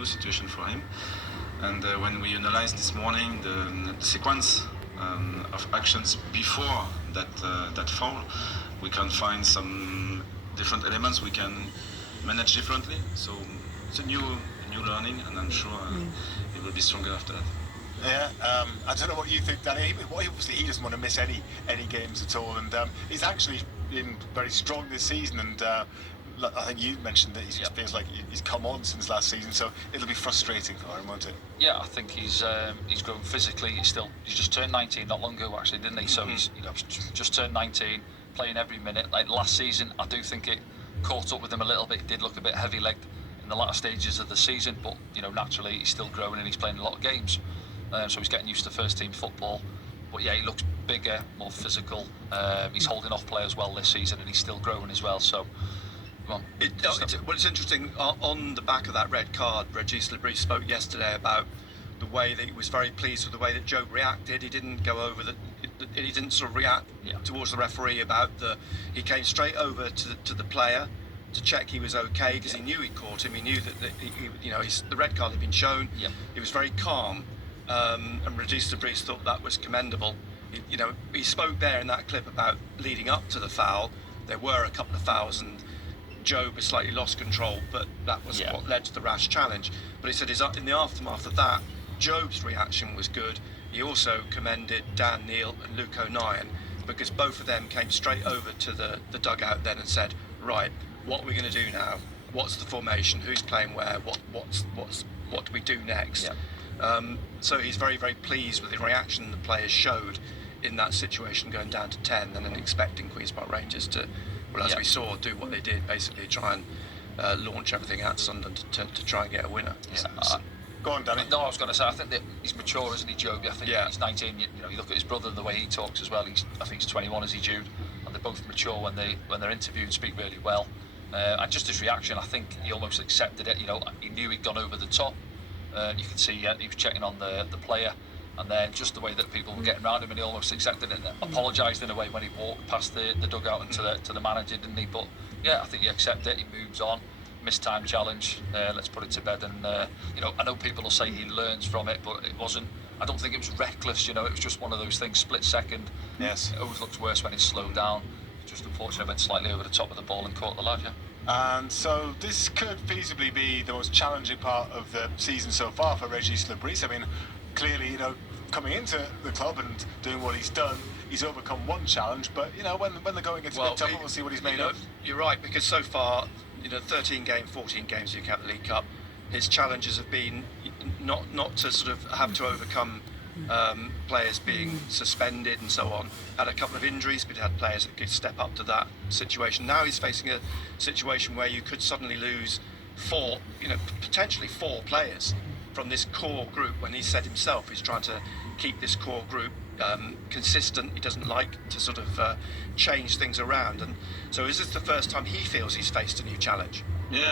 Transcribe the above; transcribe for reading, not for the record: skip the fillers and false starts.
new situation for him. And when we analyzed this morning the sequence of actions before that foul, we can find some different elements we can manage differently. So it's a new learning, and I'm sure it will be stronger after that. Yeah, I don't know what you think, Danny. Obviously, he doesn't want to miss any games at all, and he's actually been very strong this season. And I think you mentioned that he just feels like he's come on since last season, so it'll be frustrating for him, won't it? Yeah, I think he's grown physically. He's just turned 19 not long ago, actually, didn't he? So he's just turned 19, playing every minute. Like last season, I do think it caught up with him a little bit. He did look a bit heavy-legged in the latter stages of the season, but naturally he's still growing and he's playing a lot of games. So he's getting used to first-team football. But yeah, he looks bigger, more physical. He's holding off players well this season, and he's still growing as well. So, well, it's interesting. On the back of that red card, Regis Lebris spoke yesterday about the way that he was very pleased with the way that Job reacted. He didn't go over he didn't sort of react towards the referee about he came straight over to the player to check he was okay, because he knew he caught him. He knew that the red card had been shown. He was very calm. And Regis Lebris thought that was commendable. He spoke there in that clip about leading up to the foul. There were a couple of fouls, and Job has slightly lost control, but that was what led to the rash challenge. But he said in the aftermath of that, Job's reaction was good. He also commended Dan Neil and Luke O'Nien, because both of them came straight over to the dugout then and said, right, what are we going to do now? What's the formation? Who's playing where? What do we do next? So he's very, very pleased with the reaction the players showed in that situation, going down to 10, and then expecting Queen's Park Rangers to, as we saw, do what they did, basically try and launch everything at Sunderland to try and get a winner. Go on, Danny. No, I was going to say, I think that he's mature, isn't he, Joby? I think he's 19. You look at his brother, the way he talks as well. I think he's 21, is he, Jude? And they're both mature when they're interviewed and speak really well. And just his reaction, I think he almost accepted it. He knew he'd gone over the top. You can see he was checking on the player, and then just the way that people were getting around him, and he almost accepted it and apologised in a way when he walked past the dugout and to the manager, didn't he? But yeah, I think he accepted it. He moves on. Missed time challenge. Let's put it to bed. And I know people will say he learns from it, but it wasn't. I don't think it was reckless. It was just one of those things. Split second. Yes. It always looks worse when it's slowed down. Just unfortunately went slightly over the top of the ball and caught the lad. And so this could feasibly be the most challenging part of the season so far for Regis Lebris. I mean, clearly, coming into the club and doing what he's done, he's overcome one challenge. But when the going gets a bit tougher, we'll see what he's made of. You're right, because so far, 13 games, 14 games in the League Cup, his challenges have been not to sort of have to overcome players being suspended and so on. Had a couple of injuries, but had players that could step up to that situation. Now he's facing a situation where you could suddenly lose potentially four players from this core group, when he said himself he's trying to keep this core group consistent. He doesn't like to sort of change things around. And so is this the first time he feels he's faced a new challenge? Yeah,